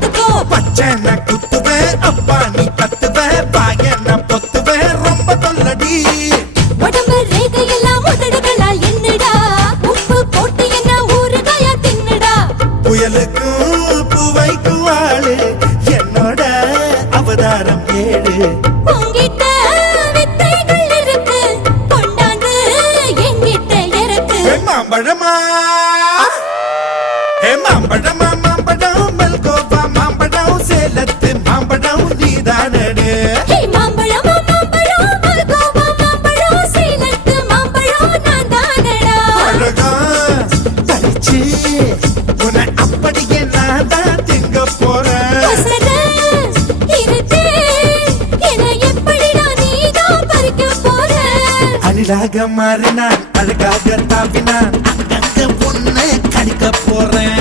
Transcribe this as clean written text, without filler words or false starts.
பாத்துக்கோ. பச்சனை குத்துவேன் அப்பா நீ கத்துவேன் பாயன பொத்துவேன் ரொம்ப தொல்லடி. உடம்பு ரேகையெல்லாம் உதடுகளால் என்னடா உப்பு போட்டு என்ன ஊறுகாயா தின்னுடா. புயலுக்கும் பூவைக்கும் ஆளு என்னோட அவதாரம் ஏழு. உங்கிட்ட வித்தைகள் இருக்கு கொண்டாந்து எங்கிட்ட இருக்கு. மாம்பழமா மாம்பழமா மாம்பழம் மல்கோவா மாம்பழம் சேலத்து மாம்பழம் நீதானே. மாம்பழமா மாம்பழம் மல்கோவா மாம்பழம் சேலத்து மாம்பழம் நான் தானடா. அழகா பறிச்சு உன்னை அப்படியே நான் தான் திங்க போறேன். அழகாக மாறினான் அழகாக தாவினான் அங்கங்க பொண்ணு கடிக்க போறேன்.